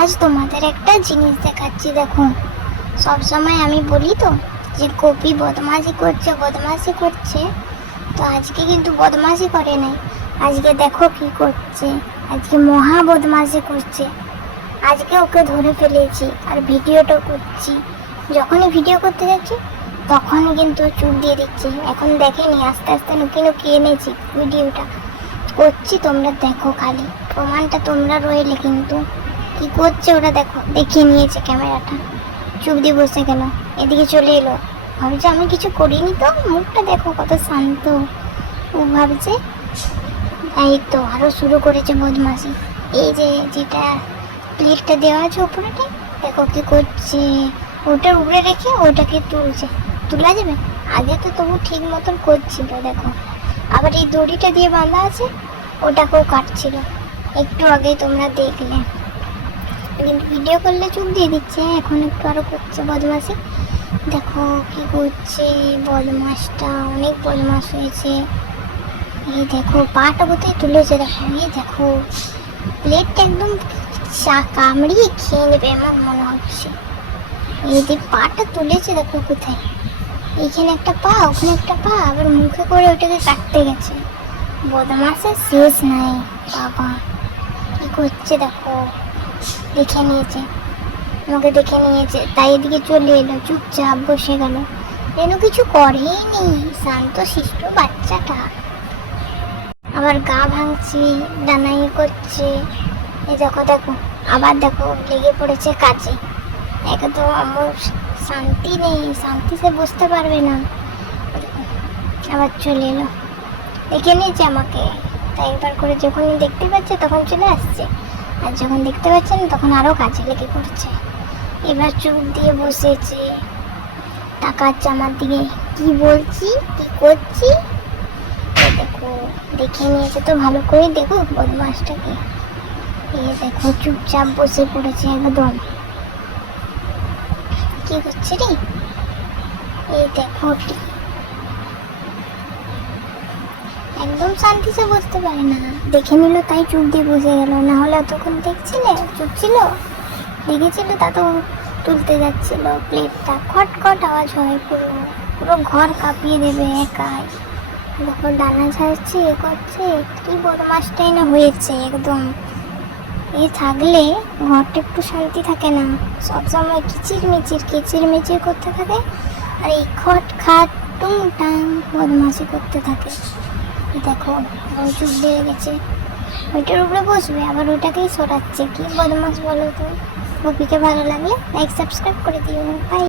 আজ তোমাদের একটা জিনিস দেখাচ্ছি, দেখো। সব সময় আমি বলি তো যে কপি বদমাশি করছে, তো আজকে কিন্তু বদমাশি করে নাই। আজকে দেখো কি করছে, আজকে মহা বদমাশি করছে। আজকে ওকে ধরে ফেলেছি আর ভিডিওটা করছি। যখনই ভিডিও করতে যাচ্ছি তখনই কিন্তু চুপ দিয়ে দিচ্ছে। এখন দেখেনি, আস্তে আস্তে লুকিয়ে এনেছি ভিডিওটা করছি। তোমরা দেখো, খালি প্রমাণটা তোমরা রইলে কিন্তু কি করছে ওরা দেখো। দেখিয়ে নিয়েছে ক্যামেরাটা, চুপ দিয়ে বসে গেল, এদিকে চলে এলো। ভাবছে আমি কিছু করিনি তো। মুখটা দেখো কত শান্ত। ও ভাবছে এই তো আরো শুরু করেছে বদমাশি। এই যে যেটা প্লেটটা দেওয়া আছে উপরেটা, দেখো কি করছে। ওটার উপরে রেখে ওটাকে তুলছে। তোলা যাবে? আগে তো তবু ঠিক মতন করছিল, দেখো। আবার এই দড়িটা দিয়ে বাঁধা আছে, ওটাকেও কাটছিল। একটু আগেই তোমরা দেখলে, কিন্তু ভিডিও করলে চুপ দিয়ে দিচ্ছে। এখন একটু আরো করছে বদমাশি। দেখো কি করছে বদমাসটা, অনেক বদমাস হয়েছে। এই দেখো পাটা কোথায় তুলেছে, দেখো। এই দেখো প্লেটটা একদম কামড়িয়ে খেয়ে নেবে আমার মনে হচ্ছে। এই যে পাটা তুলেছে দেখো কোথায়, এখানে একটা পা, ওখানে একটা পা, আবার মুখে করে ওটাকে কাটতে গেছে। বদমাসের শেষ নাই বাবা। কি করছে দেখো, দেখে নিয়েছে, আমাকে দেখে নিয়েছে, তাই এদিকে চলে এলো, চুপচাপ বসে গেল, যেন কিছু করেই নি। শান্ত শিষ্ট বাচ্চাটা আবার গা ভাঙছি, ডানাই করছে। এই দেখো দেখো, আবার দেখো লেগে পড়েছে কাজে। একদম আমার শান্তি নেই, শান্তি সে বুঝতে পারবে না। আবার চলে এলো, দেখে নিয়েছে আমাকে, তাই একবার করে যখনই দেখতে পাচ্ছে তখন চলে আসছে, আর যখন দেখতে পাচ্ছে না তখন আরও কাজে লেগে পড়ছে। এবার চুপ দিয়ে বসেছে, তাকাচ্ছে আমার দিকে, কি বলছি কি করছি। দেখো দেখে নিয়েছে তো, ভালো করে দেখো বদমাসটাকে। এই দেখো চুপচাপ বসে পড়েছে একদম। কি করছে রে, এই দেখো একদম শান্তি সে বুঝতে পারে না। দেখে নিল তাই চুপ দিয়ে বসে গেল, না হলে এতক্ষণ দেখছিলে চুপ ছিল। দেখেছিল তা তো তুলতে যাচ্ছিল প্লেটটা, খটখট আওয়াজ হয়, পুরো পুরো ঘর কাঁপিয়ে দেবে একাই। দেখো ডানা ঝাড়ছে, এ করছে, কি বদমাসটাই না হয়েছে একদম। এ থাকলে ঘরটা একটু শান্তি থাকে না, সবসময় কিচির মিচির করতে থাকে, আর এই খট খাট টুং টাং বদমাশি করতে থাকে। দেখো চুপ দিয়ে গেছে, ওইটার উপরে বসবে আবার ওটাকেই সরাচ্ছে। কি বদমাস বলো তো। কপিকে ভালো লাগলে লাইক সাবস্ক্রাইব করে দিও। বাই।